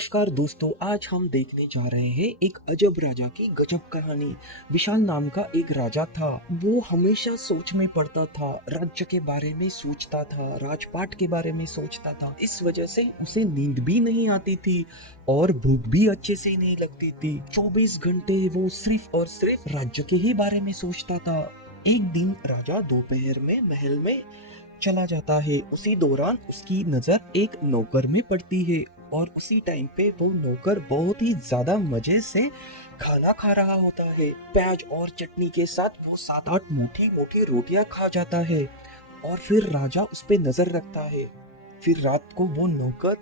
नमस्कार दोस्तों, आज हम देखने जा रहे हैं एक अजब राजा की गजब कहानी। विशाल नाम का एक राजा था। वो हमेशा सोच में पड़ता था, राज्य के बारे में सोचता था, राजपाट के बारे में सोचता था। इस वजह से उसे नींद भी नहीं आती थी और भूख भी अच्छे से नहीं लगती थी। 24 घंटे वो सिर्फ और सिर्फ राज्य के ही बारे में सोचता था। एक दिन राजा दोपहर में महल में चला जाता है। उसी दौरान उसकी नजर एक नौकर में पड़ती है और उसी टाइम पे वो नौकर बहुत ही ज्यादा मजे से खाना खा रहा होता है। प्याज और चटनी के साथ वो 7-8 मोटी मोटी रोटियां खा जाता है और फिर राजा उस पे नजर रखता है। फिर रात को वो नौकर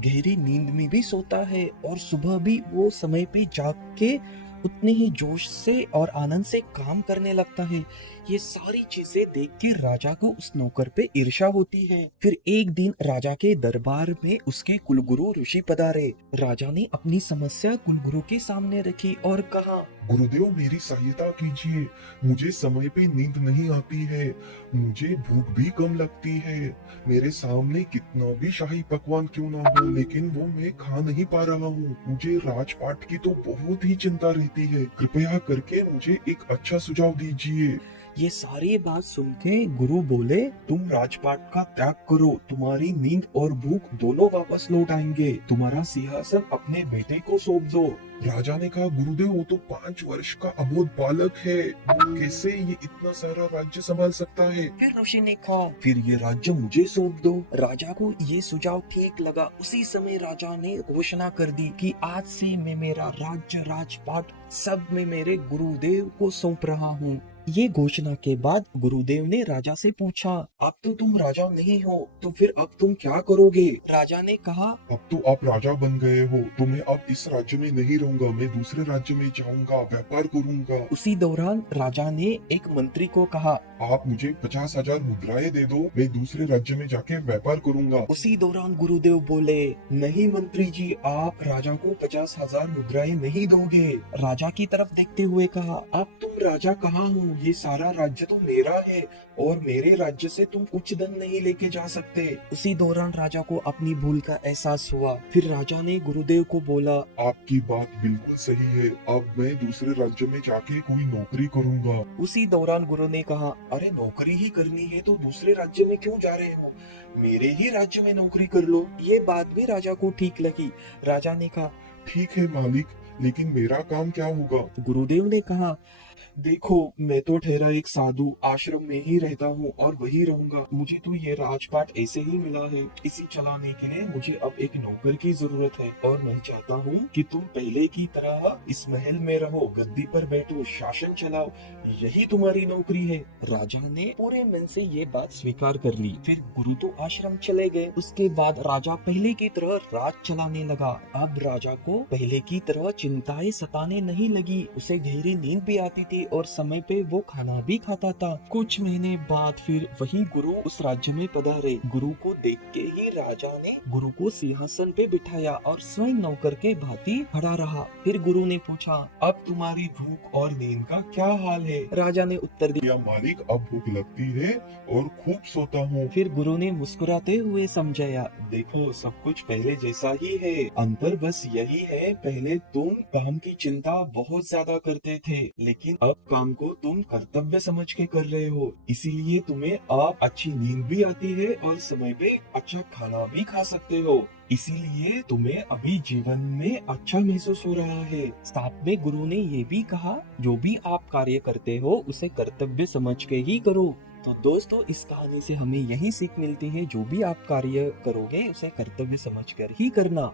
गहरी नींद में भी सोता है और सुबह भी वो समय पे जाग के उतने ही जोश से और आनंद से काम करने लगता है। ये सारी चीजें देख के राजा को उस नौकर पे ईर्ष्या होती है। फिर एक दिन राजा के दरबार में उसके कुलगुरु ऋषि पधारे। राजा ने अपनी समस्या कुलगुरु के सामने रखी और कहा, गुरुदेव मेरी सहायता कीजिए। मुझे समय पे नींद नहीं आती है, मुझे भूख भी कम लगती है। मेरे सामने कितना भी शाही पकवान क्यों ना हो, लेकिन वो मैं खा नहीं पा रहा हूँ। मुझे राजपाट की तो बहुत ही चिंता रहती है। कृपया करके मुझे एक अच्छा सुझाव दीजिए। ये सारी बात सुन के गुरु बोले, तुम राजपाट का त्याग करो, तुम्हारी नींद और भूख दोनों वापस लौट आएंगे। तुम्हारा सिंहासन अपने बेटे को सौंप दो। राजा ने कहा, गुरुदेव वो तो 5 वर्ष का अबोध बालक है, कैसे ये इतना सारा राज्य संभाल सकता है। फिर ऋषि ने कहा, फिर ये राज्य मुझे सौंप दो। राजा को ये सुझाव ठीक लगा। उसी समय राजा ने घोषणा कर दी कि आज से मैं मेरा राज्य राजपाट सब में मेरे गुरुदेव को सौंप रहा हूँ। ये घोषणा के बाद गुरुदेव ने राजा से पूछा, अब तो तुम राजा नहीं हो, तो फिर अब तुम क्या करोगे? राजा ने कहा, अब तो आप राजा बन गए हो, तो मैं अब इस राज्य में नहीं रहूंगा, मैं दूसरे राज्य में जाऊंगा, व्यापार करूंगा। उसी दौरान राजा ने एक मंत्री को कहा, आप मुझे 50,000 मुद्राएं दे दो, मैं दूसरे राज्य में जाके व्यापार करूंगा। उसी दौरान गुरुदेव बोले, नहीं मंत्री जी, आप राजा को 50,000 मुद्राएं नहीं दोगे। राजा की तरफ देखते हुए कहा, अब तुम राजा कहाँ हो? ये सारा राज्य तो मेरा है और मेरे राज्य से तुम कुछ धन नहीं लेके जा सकते। उसी दौरान राजा को अपनी भूल का एहसास हुआ। फिर राजा ने गुरुदेव को बोला, आपकी बात बिल्कुल सही है, अब मैं दूसरे राज्य में जाके कोई नौकरी करूंगा। उसी दौरान गुरु ने कहा, अरे नौकरी ही करनी है तो दूसरे राज्य में क्यों जा रहे हो? मेरे ही राज्य में नौकरी कर लो। ये बात भी राजा को ठीक लगी। राजा ने कहा, ठीक है मालिक, लेकिन मेरा काम क्या होगा? गुरुदेव ने कहा, देखो मैं तो ठहरा एक साधु, आश्रम में ही रहता हूँ और वही रहूंगा। मुझे तो ये राजपाट ऐसे ही मिला है। इसी चलाने के लिए मुझे अब एक नौकर की जरूरत है और मैं चाहता हूँ कि तुम पहले की तरह इस महल में रहो, गद्दी पर बैठो, शासन चलाओ, यही तुम्हारी नौकरी है। राजा ने पूरे मन से ये बात स्वीकार कर ली। फिर गुरु तो आश्रम चले गए। उसके बाद राजा पहले की तरह राज चलाने लगा। अब राजा को पहले की तरह चिंताएं सताने नहीं लगी। उसे गहरी नींद भी आती थी और समय पे वो खाना भी खाता था। कुछ महीने बाद फिर वही गुरु उस राज्य में पधारे। गुरु को देख के ही राजा ने गुरु को सिंहासन पे बिठाया और स्वयं नौकर के भांति खड़ा रहा। फिर गुरु ने पूछा, अब तुम्हारी भूख और नींद का क्या हाल है? राजा ने उत्तर दिया, मालिक अब भूख लगती है और खूब सोता हूँ। फिर गुरु ने मुस्कुराते हुए समझाया, देखो सब कुछ पहले जैसा ही है, अंतर बस यही है, पहले तुम काम की चिंता बहुत ज्यादा करते थे, लेकिन अब काम को तुम कर्तव्य समझ के कर रहे हो, इसीलिए तुम्हें अब अच्छी नींद भी आती है और समय पे अच्छा खाना भी खा सकते हो, इसीलिए तुम्हें अभी जीवन में अच्छा महसूस हो रहा है। साथ में गुरु ने ये भी कहा, जो भी आप कार्य करते हो उसे कर्तव्य समझ के ही करो। तो दोस्तों, इस कहानी से हमें यही सीख मिलती है, जो भी आप कार्य करोगे उसे कर्तव्य समझकर ही करना।